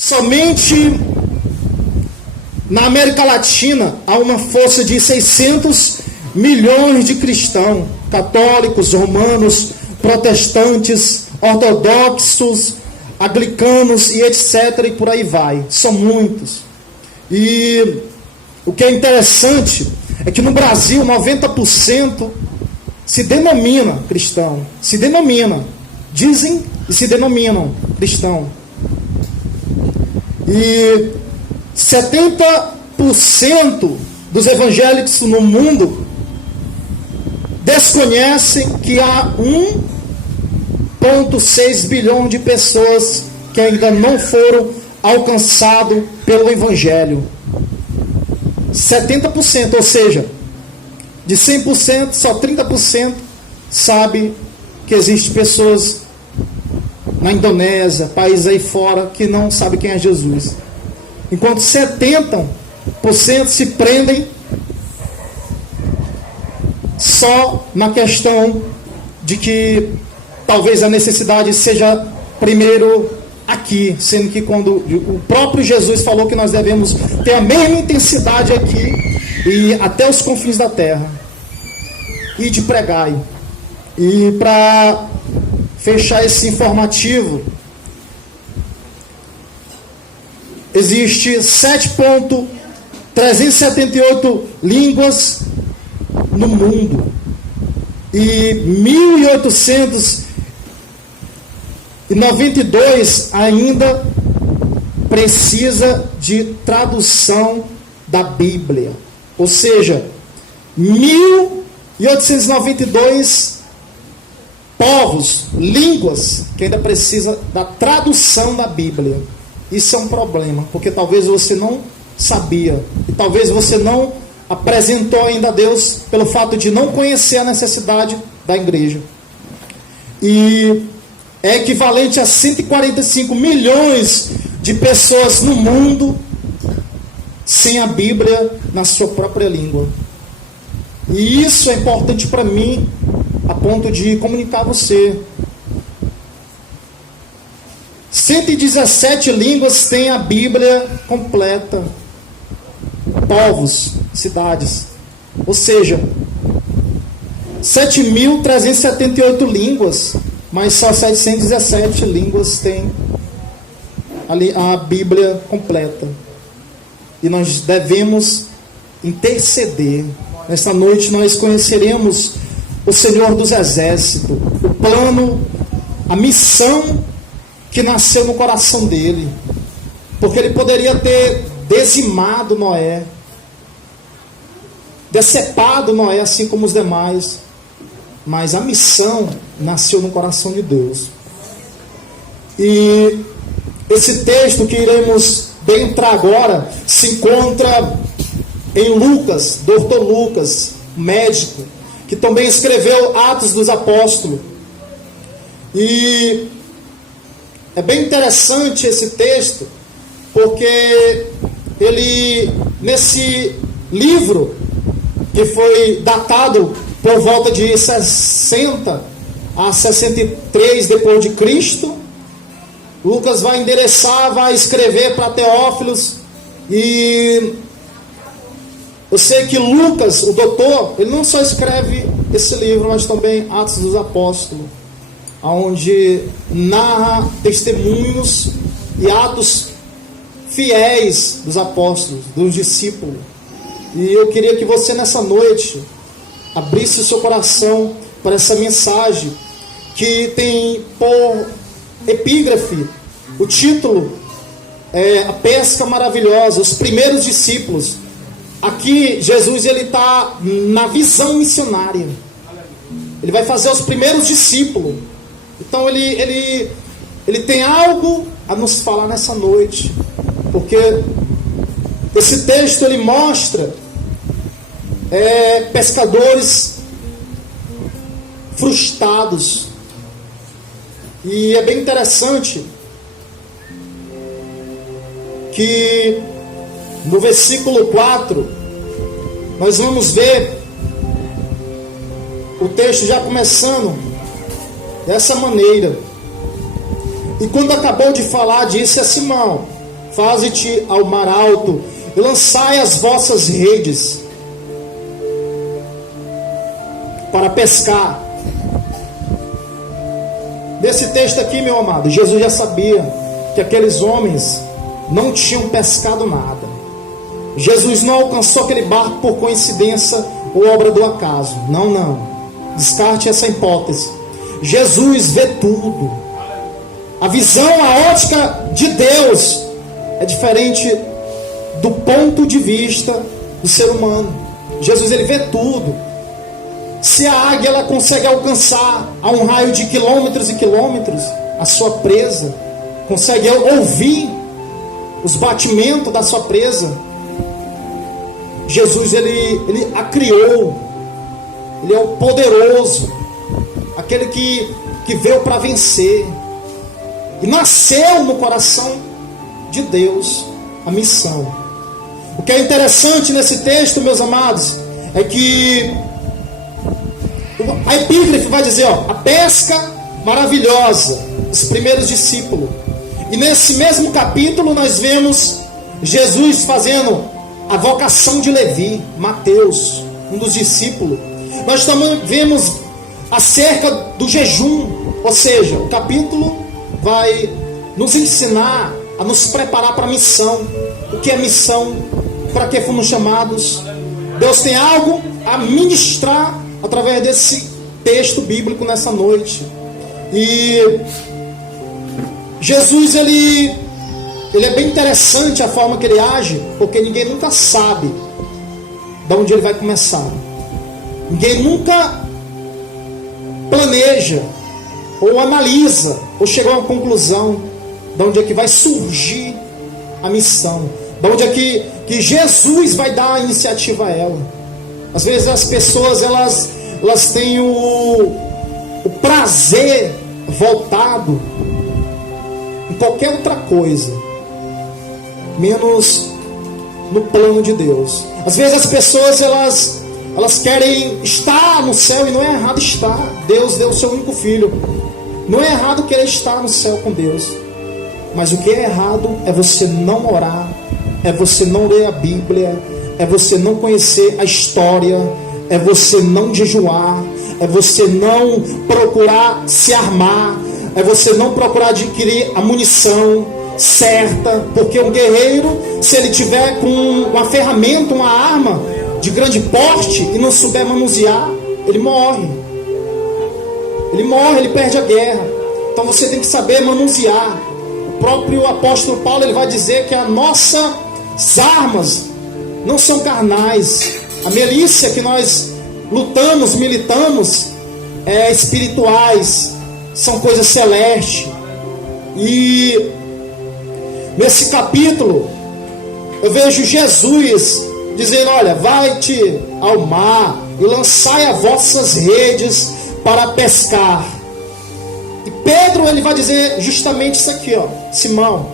Somente na América Latina há uma força de 600 milhões de cristãos, católicos, romanos, protestantes, ortodoxos, anglicanos e etc. E por aí vai. São muitos. E o que é interessante é que no Brasil 90% se denomina cristão. Se denomina. Dizem e se denominam cristão. E 70% dos evangélicos no mundo desconhecem que há 1,6 bilhão de pessoas que ainda não foram alcançados pelo evangelho. 70%, ou seja, de 100%, só 30% sabe que existem pessoas na Indonésia, países aí fora, que não sabem quem é Jesus. Enquanto 70% se prendem só na questão de que talvez a necessidade seja primeiro aqui, sendo que quando o próprio Jesus falou que nós devemos ter a mesma intensidade aqui e até os confins da terra, e de pregar. E para fechar esse informativo, existe 7.378 línguas no mundo e 1.892 ainda precisa de tradução da Bíblia. Ou seja, 1.892 povos, línguas que ainda precisa da tradução da Bíblia. Isso é um problema, porque talvez você não sabia e talvez você não apresentou ainda a Deus pelo fato de não conhecer a necessidade da igreja. E é equivalente a 145 milhões de pessoas no mundo sem a Bíblia na sua própria língua. E isso é importante para mim, a ponto de comunicar a você. 117 línguas têm a Bíblia completa. Povos, cidades. Ou seja, 7.378 línguas, mas só 717 línguas têm a Bíblia completa. E nós devemos interceder. Nesta noite nós conheceremos o Senhor dos Exércitos, o plano, a missão que nasceu no coração dele. Porque ele poderia ter dizimado Noé, decepado Noé, assim como os demais. Mas a missão nasceu no coração de Deus. E esse texto que iremos entrar agora se encontra em Lucas, Dr. Lucas, médico, que também escreveu Atos dos Apóstolos. E é bem interessante esse texto, porque ele, nesse livro, que foi datado por volta de 60 a 63 depois de Cristo, Lucas vai endereçar, vai escrever para Teófilos. E eu sei que Lucas, o doutor, ele não só escreve esse livro, mas também Atos dos Apóstolos, onde narra testemunhos e atos fiéis dos apóstolos, dos discípulos. E eu queria que você nessa noite abrisse o seu coração para essa mensagem, que tem por epígrafe o título A Pesca Maravilhosa, os primeiros discípulos. Aqui Jesus está na visão missionária. Ele vai fazer os primeiros discípulos. Então ele tem algo a nos falar nessa noite, porque esse texto ele mostra pescadores frustrados. E é bem interessante que no versículo 4 nós vamos ver o texto já começando dessa maneira. E quando acabou de falar, disse a Simão: faze-te ao mar alto, e lançai as vossas redes para pescar. Nesse texto aqui, meu amado, Jesus já sabia que aqueles homens não tinham pescado nada. Jesus não alcançou aquele barco por coincidência ou obra do acaso. Não. Descarte essa hipótese. Jesus vê tudo. A visão, a ótica de Deus é diferente do ponto de vista do ser humano. Jesus, ele vê tudo. Se a águia ela consegue alcançar a um raio de quilômetros e quilômetros a sua presa, consegue ouvir os batimentos da sua presa, Jesus ele a criou. Ele é o poderoso, aquele que veio para vencer, e nasceu no coração de Deus a missão. O que é interessante nesse texto, meus amados, é que a epígrafe vai dizer, a pesca maravilhosa dos primeiros discípulos. E nesse mesmo capítulo nós vemos Jesus fazendo a vocação de Levi, Mateus, um dos discípulos. Nós também vemos acerca do jejum, ou seja, o capítulo vai nos ensinar a nos preparar para a missão. O que é missão? Para que fomos chamados? Deus tem algo a ministrar através desse texto bíblico nessa noite. E Jesus, ele é bem interessante a forma que ele age, porque ninguém nunca sabe de onde ele vai começar. Ninguém nunca planeja, ou analisa, ou chega a uma conclusão de onde é que vai surgir a missão, de onde é que Jesus vai dar a iniciativa a ela. Às vezes as pessoas elas têm o prazer voltado em qualquer outra coisa, menos no plano de Deus. Às vezes as pessoas elas querem estar no céu, e não é errado estar. Deus deu o seu único filho. Não é errado querer estar no céu com Deus. Mas o que é errado é você não orar, é você não ler a Bíblia, é você não conhecer a história, é você não jejuar, é você não procurar se armar, é você não procurar adquirir a munição certa, porque um guerreiro, se ele tiver com uma ferramenta, uma arma de grande porte e não souber manusear, ele morre. Ele perde a guerra. Então você tem que saber manusear. O próprio apóstolo Paulo, ele vai dizer que as nossas armas não são carnais. A milícia que nós lutamos, militamos, é espirituais, são coisas celestes. E nesse capítulo eu vejo Jesus dizendo, olha, vai-te ao mar e lançai as vossas redes para pescar. E Pedro, ele vai dizer justamente isso aqui, Simão.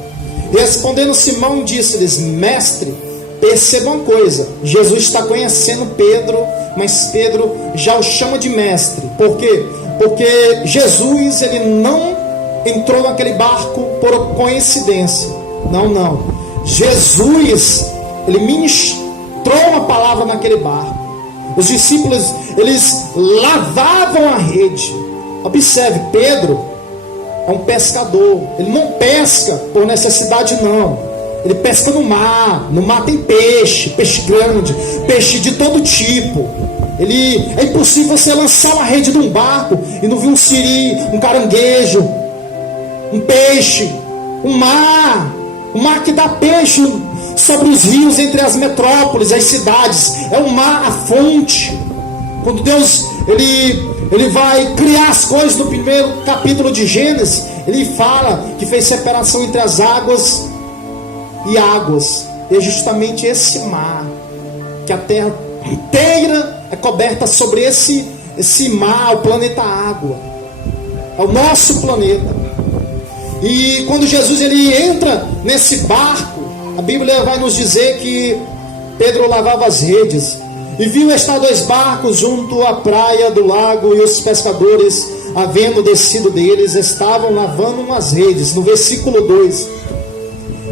Respondendo Simão, disse-lhes, mestre, perceba uma coisa, Jesus está conhecendo Pedro, mas Pedro já o chama de mestre. Por quê? Porque Jesus, ele não entrou naquele barco por coincidência. Não. Jesus, ele ministrou uma palavra naquele barco. Os discípulos, eles lavavam a rede. Observe, Pedro é um pescador. Ele não pesca por necessidade, não. Ele pesca no mar. No mar tem peixe grande, peixe de todo tipo. É impossível você lançar uma rede de um barco e não ver um siri, um caranguejo, um peixe, um mar que dá peixe sobre os rios, entre as metrópoles, as cidades. É o mar, a fonte. Quando Deus ele vai criar as coisas, no primeiro capítulo de Gênesis, ele fala que fez separação entre as águas e águas. E é justamente esse mar, que a terra inteira é coberta sobre esse mar, o planeta água. É o nosso planeta. E quando Jesus ele entra nesse barco, a Bíblia vai nos dizer que Pedro lavava as redes e viu estar 2 barcos junto à praia do lago, e os pescadores, havendo descido deles, estavam lavando umas redes. No versículo 2,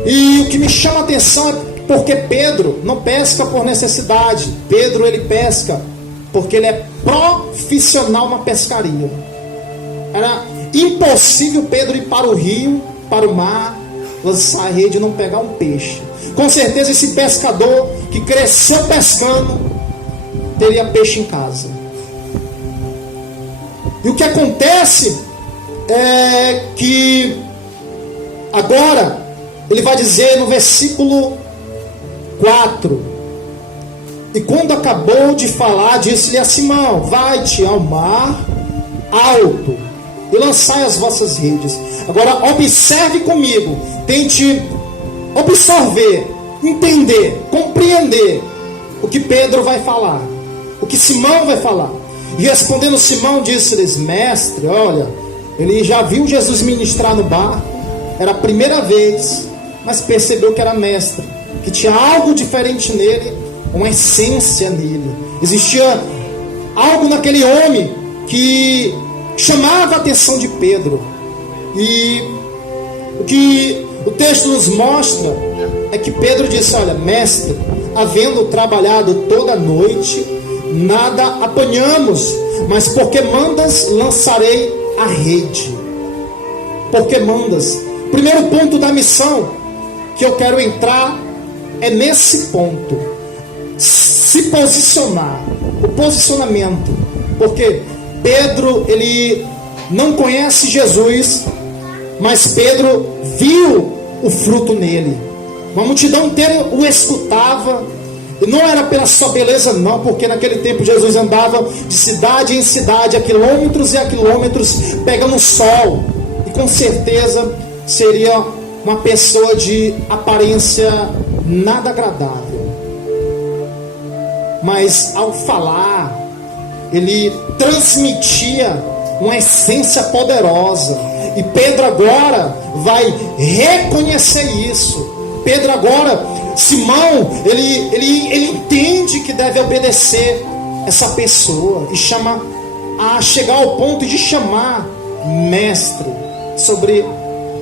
E o que me chama a atenção é porque Pedro não pesca por necessidade. Pedro, ele pesca porque ele é profissional na pescaria. Era impossível Pedro ir para o rio, para o mar, lançar a rede e não pegar um peixe. Com certeza esse pescador que cresceu pescando teria peixe em casa. E o que acontece é que agora ele vai dizer no versículo 4: e quando acabou de falar, disse-lhe a Simão: vai-te ao mar alto e lançai as vossas redes. Agora observe comigo, tente absorver, entender, compreender o que Pedro vai falar, o que Simão vai falar. E respondendo Simão, disse-lhes: mestre, olha, ele já viu Jesus ministrar no barco, era a primeira vez, mas percebeu que era mestre, que tinha algo diferente nele, uma essência nele. Existia algo naquele homem que chamava a atenção de Pedro. E o que o texto nos mostra é que Pedro disse: olha, mestre, havendo trabalhado toda a noite, nada apanhamos, mas porque mandas, lançarei a rede. Porque mandas. Primeiro ponto da missão que eu quero entrar é nesse ponto: se posicionar, o posicionamento. Porque Pedro, ele não conhece Jesus, mas Pedro viu o fruto nele. Uma multidão inteira o escutava. E não era pela sua beleza não, porque naquele tempo Jesus andava de cidade em cidade, a quilômetros e a quilômetros, pegando sol. E com certeza seria uma pessoa de aparência nada agradável. Mas ao falar, ele transmitia uma essência poderosa. E Pedro agora vai reconhecer isso. Pedro agora, Simão, ele entende que deve obedecer essa pessoa e chama a chegar ao ponto de chamar mestre. Sobre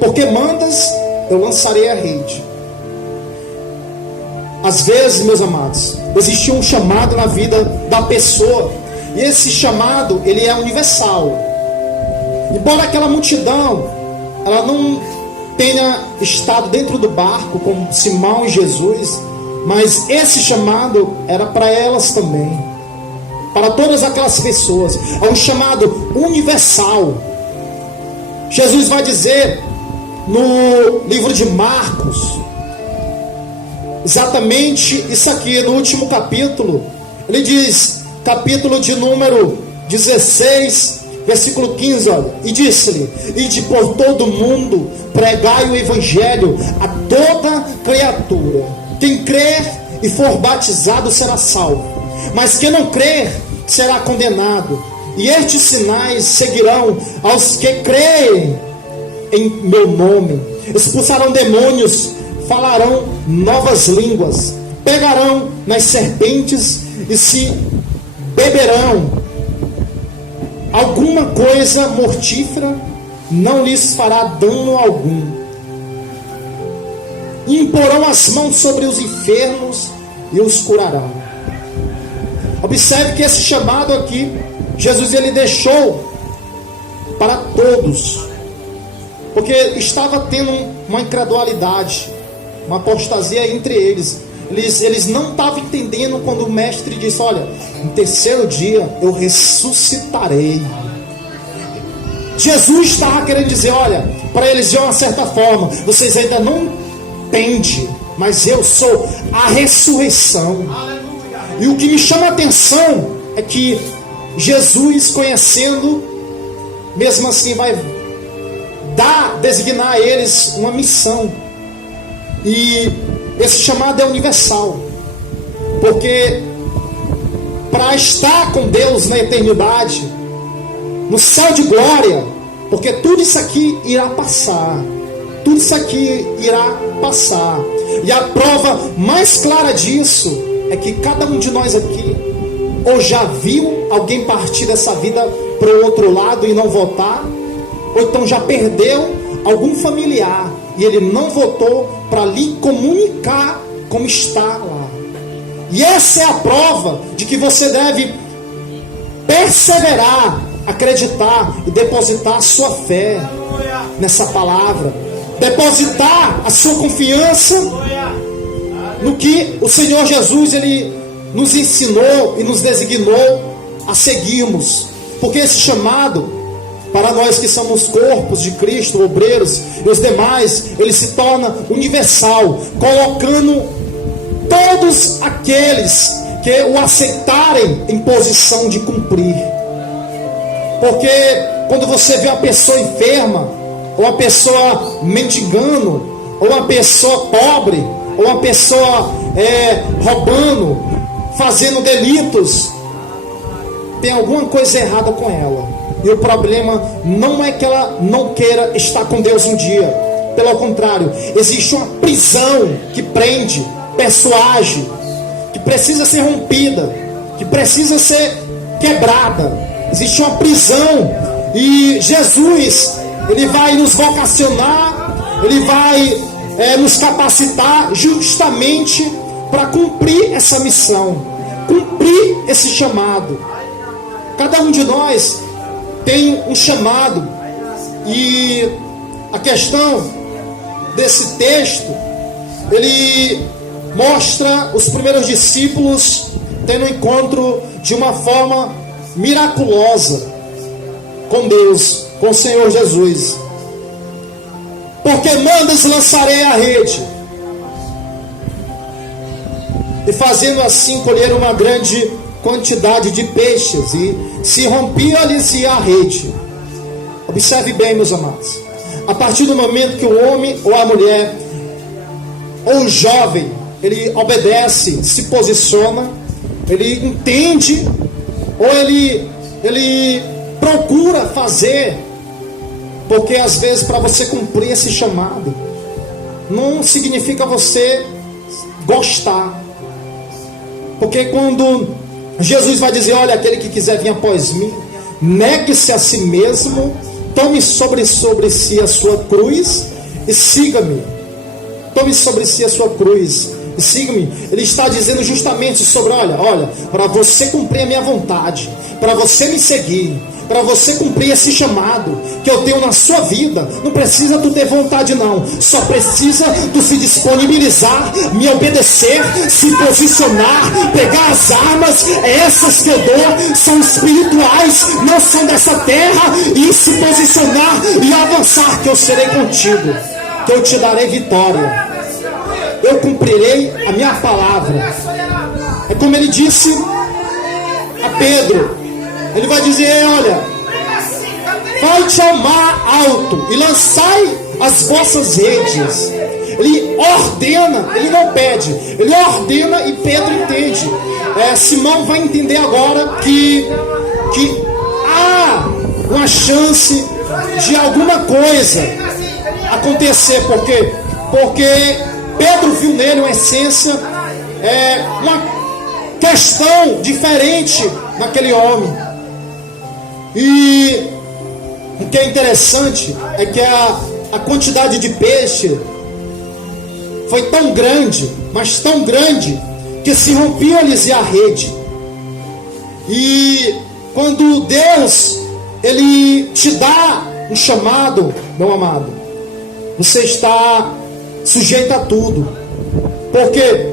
porque mandas, eu lançarei a rede. Às vezes, meus amados, existe um chamado na vida da pessoa, e esse chamado, ele é universal. Embora aquela multidão, ela não tenha estado dentro do barco como Simão e Jesus, mas esse chamado era para elas também, para todas aquelas pessoas. É um chamado universal. Jesus vai dizer no livro de Marcos exatamente isso aqui, no último capítulo. Ele diz, capítulo de número 16, versículo 15, olha: e disse-lhe: ide por todo o mundo, pregai o evangelho a toda criatura. Quem crer e for batizado será salvo, mas quem não crer será condenado. E estes sinais seguirão aos que creem em meu nome: expulsarão demônios, falarão novas línguas, pegarão nas serpentes, e se beberão alguma coisa mortífera, não lhes fará dano algum. E imporão as mãos sobre os enfermos e os curarão. Observe que esse chamado aqui, Jesus ele deixou para todos, porque estava tendo uma incredulidade, uma apostasia entre eles. Eles não estavam entendendo quando o mestre disse: olha, no terceiro dia eu ressuscitarei. Jesus estava querendo dizer, olha, para eles de uma certa forma: vocês ainda não entendem, mas eu sou a ressurreição. E o que me chama a atenção é que Jesus, conhecendo, mesmo assim vai designar a eles uma missão. E esse chamado é universal, porque para estar com Deus na eternidade, no céu de glória, porque tudo isso aqui irá passar, tudo isso aqui irá passar. E a prova mais clara disso é que cada um de nós aqui ou já viu alguém partir dessa vida para o outro lado e não voltar, ou então já perdeu algum familiar e ele não voltou para lhe comunicar como está lá. E essa é a prova de que você deve perseverar, acreditar e depositar a sua fé nessa palavra, depositar a sua confiança no que o Senhor Jesus ele nos ensinou e nos designou a seguirmos, porque esse chamado para nós que somos corpos de Cristo, obreiros e os demais, ele se torna universal, colocando todos aqueles que o aceitarem em posição de cumprir. Porque quando você vê uma pessoa enferma, ou uma pessoa mendigando, ou uma pessoa pobre, ou uma pessoa roubando, fazendo delitos, tem alguma coisa errada com ela. E o problema não é que ela não queira estar com Deus um dia. Pelo contrário, existe uma prisão que prende, persuade, que precisa ser rompida, que precisa ser quebrada. Existe uma prisão. E Jesus, ele vai nos vocacionar, ele vai nos capacitar justamente para cumprir essa missão, cumprir esse chamado. Cada um de nós tem um chamado, e a questão desse texto, ele mostra os primeiros discípulos tendo um encontro de uma forma miraculosa com Deus, com o Senhor Jesus. Porque mandas lançarei a rede, e fazendo assim colheram uma grande quantidade de peixes, e se rompia-lhes a rede. Observe bem, meus amados, a partir do momento que o homem ou a mulher ou o jovem ele obedece, se posiciona, ele entende, ou ele procura fazer, porque às vezes para você cumprir esse chamado não significa você gostar, porque quando Jesus vai dizer, olha, aquele que quiser vir após mim, negue-se a si mesmo, tome sobre si a sua cruz e siga-me. Tome sobre si a sua cruz e siga-me. Ele está dizendo justamente sobre, olha, para você cumprir a minha vontade, para você me seguir, para você cumprir esse chamado que eu tenho na sua vida, não precisa tu ter vontade não, só precisa tu se disponibilizar, me obedecer, se posicionar, pegar as armas, essas que eu dou são espirituais, não são dessa terra, e se posicionar e avançar, que eu serei contigo, que eu te darei vitória, eu cumprirei a minha palavra. É como ele disse a Pedro, ele vai dizer, olha, vai-te ao mar alto e lançai as vossas redes. Ele ordena, ele não pede, ele ordena, e Pedro entende. Simão vai entender agora que há uma chance de alguma coisa acontecer. Por quê? Porque Pedro viu nele uma essência, uma questão diferente naquele homem. E o que é interessante é que a quantidade de peixe foi tão grande, mas tão grande, que se rompia-lhes a rede. E quando Deus ele te dá um chamado, meu amado, você está sujeito a tudo. Por quê?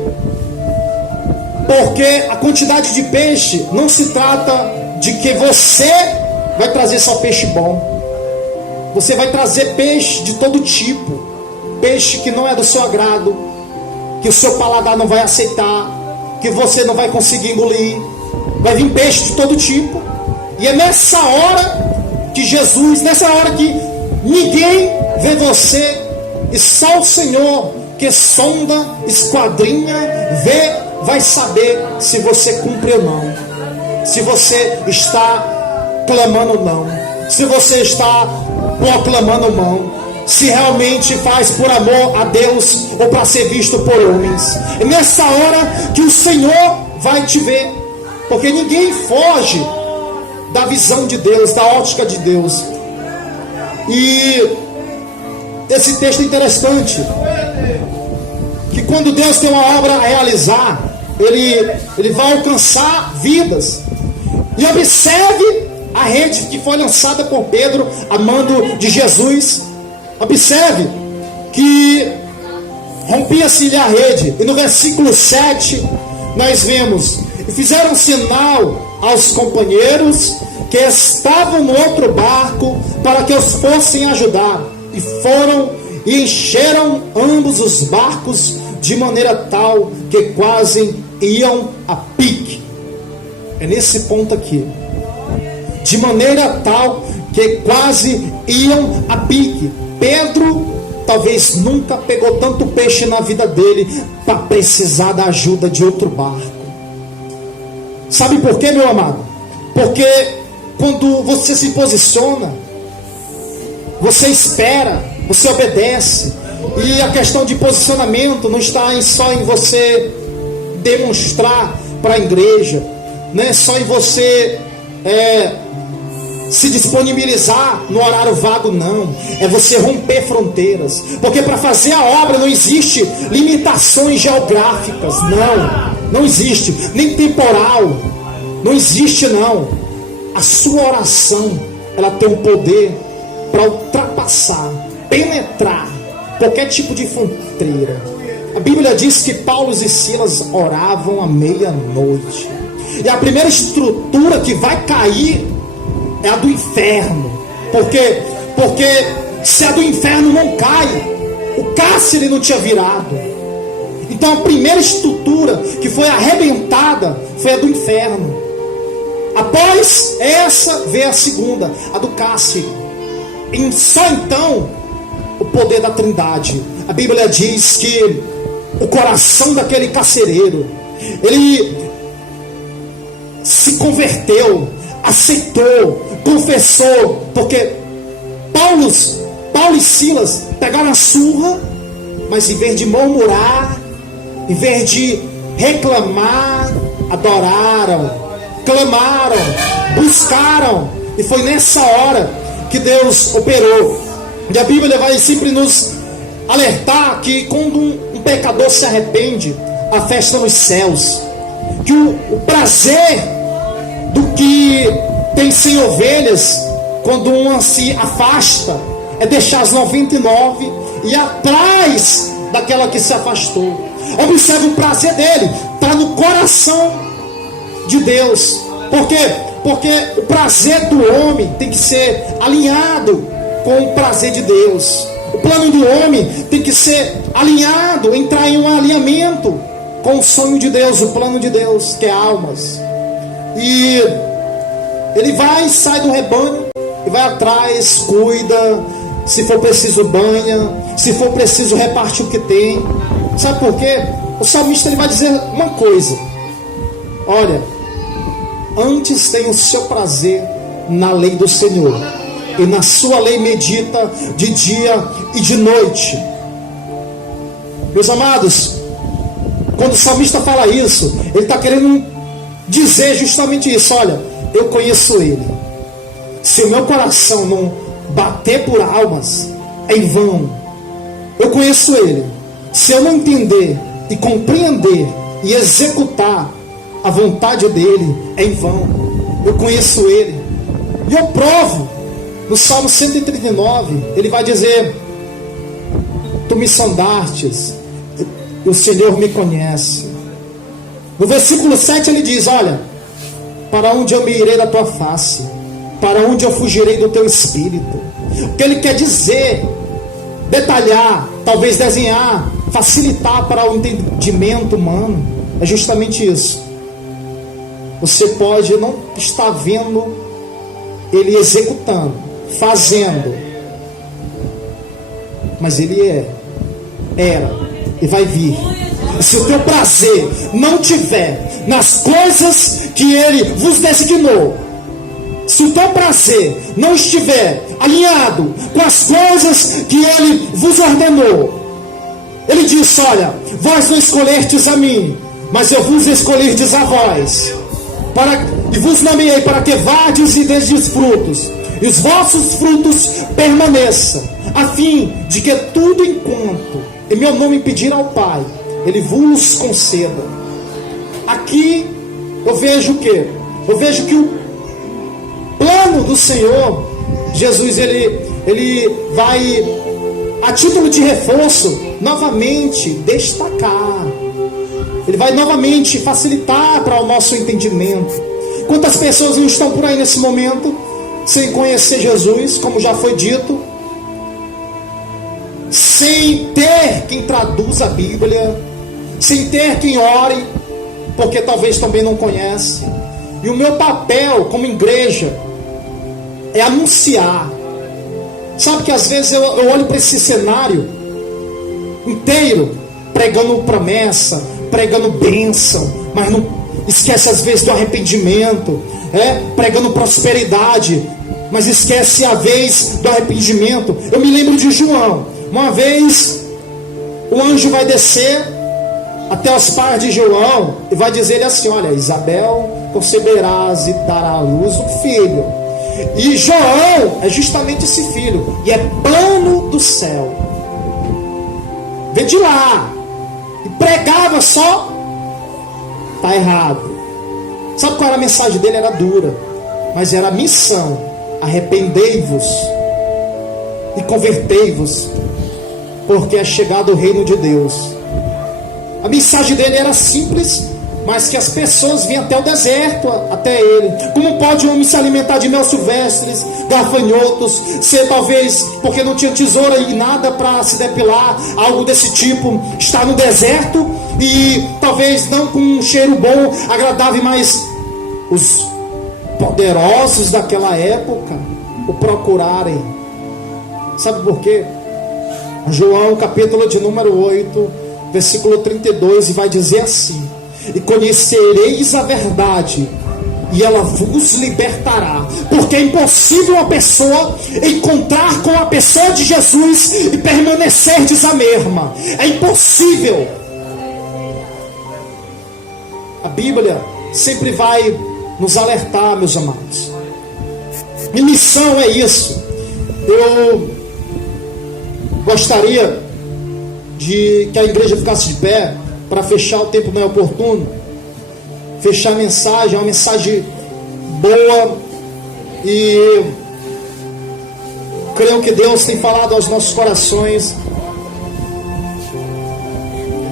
Porque a quantidade de peixe não se trata de que você vai trazer só peixe bom. Você vai trazer peixe de todo tipo, peixe que não é do seu agrado, que o seu paladar não vai aceitar, que você não vai conseguir engolir. Vai vir peixe de todo tipo. E é nessa hora que Jesus, nessa hora que ninguém vê você, e só o Senhor que sonda, esquadrinha, vê, vai saber se você cumpre ou não, se você está clamando ou não, se você está proclamando ou não, se realmente faz por amor a Deus ou para ser visto por homens. É nessa hora que o Senhor vai te ver, porque ninguém foge da visão de Deus, da ótica de Deus. E esse texto é interessante, que quando Deus tem uma obra a realizar, Ele vai alcançar vidas. E observe a rede que foi lançada por Pedro a mando de Jesus. Observe que rompia-se-lhe a rede. E no versículo 7 nós vemos: e fizeram sinal aos companheiros que estavam no outro barco para que os fossem ajudar. E foram e encheram ambos os barcos de maneira tal que quase iam a pique. É nesse ponto aqui. De maneira tal que quase iam a pique. Pedro talvez nunca pegou tanto peixe na vida dele para precisar da ajuda de outro barco. Sabe por quê, meu amado? Porque quando você se posiciona, você espera, você obedece. E a questão de posicionamento não está só em você demonstrar para a igreja, não é só em você se disponibilizar no horário vago, não. É você romper fronteiras. Porque para fazer a obra não existe limitações geográficas, não existe, nem temporal, não existe não. A sua oração, ela tem um poder para ultrapassar, penetrar qualquer tipo de fronteira. A Bíblia diz que Paulo e Silas oravam à meia-noite. E a primeira estrutura que vai cair é a do inferno. Porque se a do inferno não cai, o cárcere não tinha virado. Então a primeira estrutura que foi arrebentada foi a do inferno. Após essa veio a segunda, a do cárcere. E só então o poder da Trindade. A Bíblia diz que o coração daquele carcereiro, ele se converteu, aceitou, confessou, porque Paulo e Silas pegaram a surra, mas em vez de murmurar, em vez de reclamar, adoraram, clamaram, buscaram. E foi nessa hora que Deus operou. E a Bíblia vai sempre nos alertar que quando um pecador se arrepende, a festa nos céus. Que o prazer do que tem 100 ovelhas, quando uma se afasta, é deixar as 99 e ir atrás daquela que se afastou. Observe o prazer dele, está no coração de Deus. Por quê? Porque o prazer do homem tem que ser alinhado com o prazer de Deus. O plano do homem tem que ser alinhado, entrar em um alinhamento com o sonho de Deus, o plano de Deus, que é almas. E ele vai, sai do rebanho e vai atrás, cuida, se for preciso banha, se for preciso reparte o que tem. Sabe por quê? O salmista ele vai dizer uma coisa: olha, antes tem o seu prazer na lei do Senhor, e na sua lei medita de dia e de noite. Meus amados, quando o salmista fala isso, ele está querendo dizer justamente isso. Olha, eu conheço ele. Se o meu coração não bater por almas, é em vão. Eu conheço ele. Se eu não entender e compreender e executar a vontade dele, é em vão. Eu conheço ele. E eu provo. No Salmo 139, ele vai dizer: tu me sondastes, e o Senhor me conhece. No versículo 7 ele diz: olha, para onde eu me irei da tua face? Para onde eu fugirei do teu espírito? O que ele quer dizer, detalhar, talvez desenhar, facilitar para o entendimento humano, é justamente isso. Você pode não estar vendo ele executando, fazendo, mas ele era e vai vir. E se o teu prazer não tiver nas coisas que ele vos designou, se o teu prazer não estiver alinhado com as coisas que ele vos ordenou, ele diz: olha, vós não escolhestes a mim, mas eu vos escolhestes a vós, e vos nomeei para que vades e deis frutos, e os vossos frutos permaneçam, a fim de que tudo enquanto em meu nome pedir ao Pai, Ele vos conceda. Aqui eu vejo o quê? Eu vejo que o plano do Senhor Jesus, ele vai, a título de reforço, novamente destacar. Ele vai novamente facilitar para o nosso entendimento. Quantas pessoas não estão por aí nesse momento sem conhecer Jesus, como já foi dito, sem ter quem traduza a Bíblia, sem ter quem ore, porque talvez também não conhece. E o meu papel como igreja é anunciar. Sabe que às vezes eu olho para esse cenário inteiro, pregando promessa, pregando bênção, mas não esquece às vezes do arrependimento, pregando prosperidade, mas esquece a vez do arrependimento. Eu me lembro de João. Uma vez o anjo vai descer até os pais de João e vai dizer assim: olha, Isabel, conceberás e dará à luz um filho. E João é justamente esse filho, e é plano do céu. Vem de lá. E pregava só. Está errado. Sabe qual era a mensagem dele? Era dura, mas era a missão: arrependei-vos e convertei-vos, porque é chegado o reino de Deus. A mensagem dele era simples, mas que as pessoas vinham até o deserto, até ele. Como pode um homem se alimentar de mel silvestres, gafanhotos, ser talvez porque não tinha tesoura e nada para se depilar, algo desse tipo, estar no deserto e talvez não com um cheiro bom, agradável, mas os poderosos daquela época o procurarem. Sabe por quê? João, capítulo de número 8, versículo 32, e vai dizer assim: e conhecereis a verdade, e ela vos libertará. Porque é impossível uma pessoa encontrar com a pessoa de Jesus e permanecerdes a mesma. É impossível. A Bíblia sempre vai nos alertar, meus amados. Minha missão é isso. Eu gostaria de que a igreja ficasse de pé para fechar, o tempo não é oportuno. Fechar a mensagem, é uma mensagem boa, e creio que Deus tem falado aos nossos corações.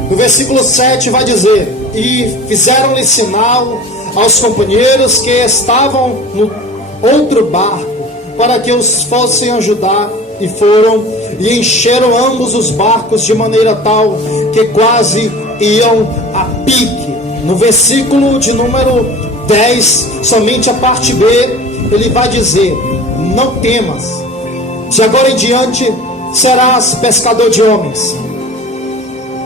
No versículo 7 vai dizer: e fizeram-lhe sinal aos companheiros que estavam no outro barco, para que os fossem ajudar, e foram e encheram ambos os barcos de maneira tal que quase iam a pique. No versículo de número 10, somente a parte B, ele vai dizer: não temas, de agora em diante serás pescador de homens.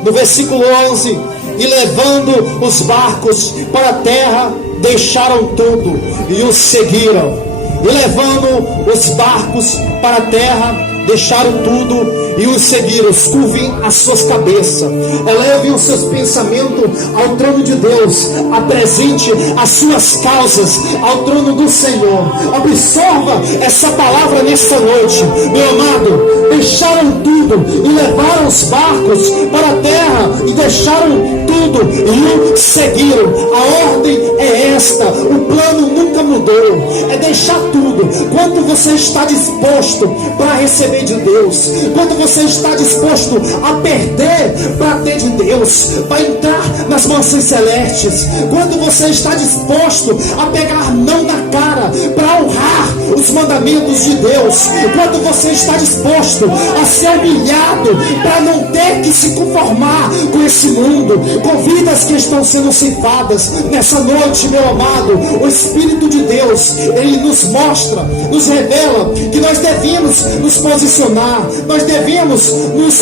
No versículo 11, e levando os barcos para a terra, deixaram tudo e os seguiram. E levando os barcos para a terra, deixaram tudo e os seguiram. Curvem as suas cabeças, elevem os seus pensamentos ao trono de Deus, apresente as suas causas ao trono do Senhor. Absorva essa palavra nesta noite, meu amado. Deixaram tudo e levaram os barcos para a terra e deixaram tudo e o seguiram. A ordem é esta, o plano nunca mudou, é deixar tudo. Quanto você está disposto para receber de Deus? Quanto você está disposto a perder para ter de Deus? Vai entrar nas mansões celestes. Quanto você está disposto a pegar não na cara para honrar os mandamentos de Deus? Quanto você está disposto a ser humilhado para não ter que se conformar com esse mundo, com vidas que estão sendo ceifadas nessa noite, meu amado? O Espírito de Deus, ele nos mostra, nos revela que nós devemos nos posicionar, nós devemos nos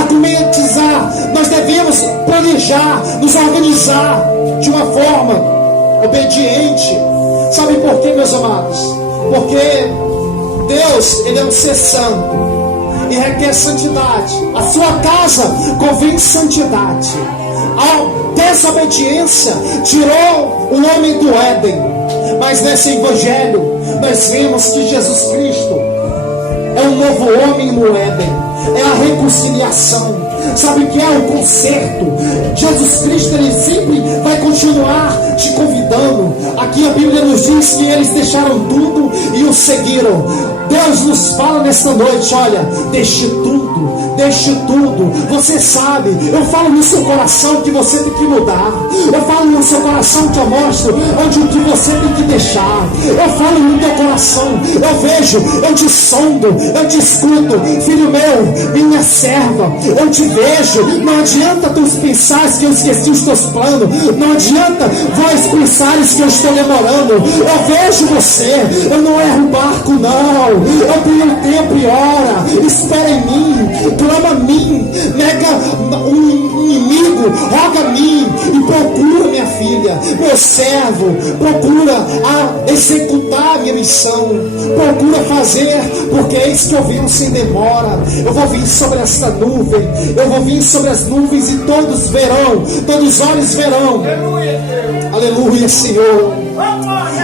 argumentizar, nós devemos planejar, nos organizar de uma forma obediente. Sabe por quê, meus amados? Porque Deus, ele é um ser santo e requer santidade. A sua casa convém santidade. A desobediência tirou o homem do Éden. Mas nesse evangelho nós vemos que Jesus Cristo, é um novo homem no Éden, é a reconciliação. Sabe o que é o conserto? Jesus Cristo, ele sempre vai continuar te convidando. Aqui a Bíblia nos diz que eles deixaram tudo e o seguiram. Deus nos fala nesta noite: olha, deixe tudo, deixe tudo. Você sabe, eu falo no seu coração que você tem que mudar. Eu falo no seu coração que eu mostro onde o que você tem que deixar. Eu falo no teu coração, eu vejo, eu te sondo, eu te escuto. Filho meu, minha serva, eu te vejo. Não adianta tu pensares que eu esqueci os teus planos. Não adianta vós pensares que eu estou demorando. Eu vejo você, eu não erro o barco não. Eu tenho tempo e hora. Espera em mim, clama a mim, nega um inimigo, roga a mim e procura, minha filha, meu servo, procura executar a minha missão, procura fazer, porque é isso que eu venho sem demora. Eu vou vir sobre essa nuvem, eu vou vir sobre as nuvens e todos verão, todos os olhos verão. Aleluia, Senhor.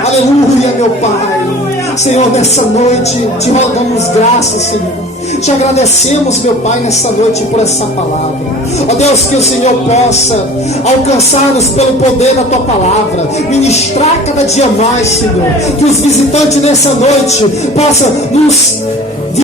Aleluia, meu Pai. Senhor, nessa noite te rogamos graças, Senhor. Te agradecemos, meu Pai, nessa noite por essa palavra. Ó Deus, que o Senhor possa alcançar-nos pelo poder da Tua palavra, ministrar cada dia mais, Senhor. Que os visitantes nessa noite possam nos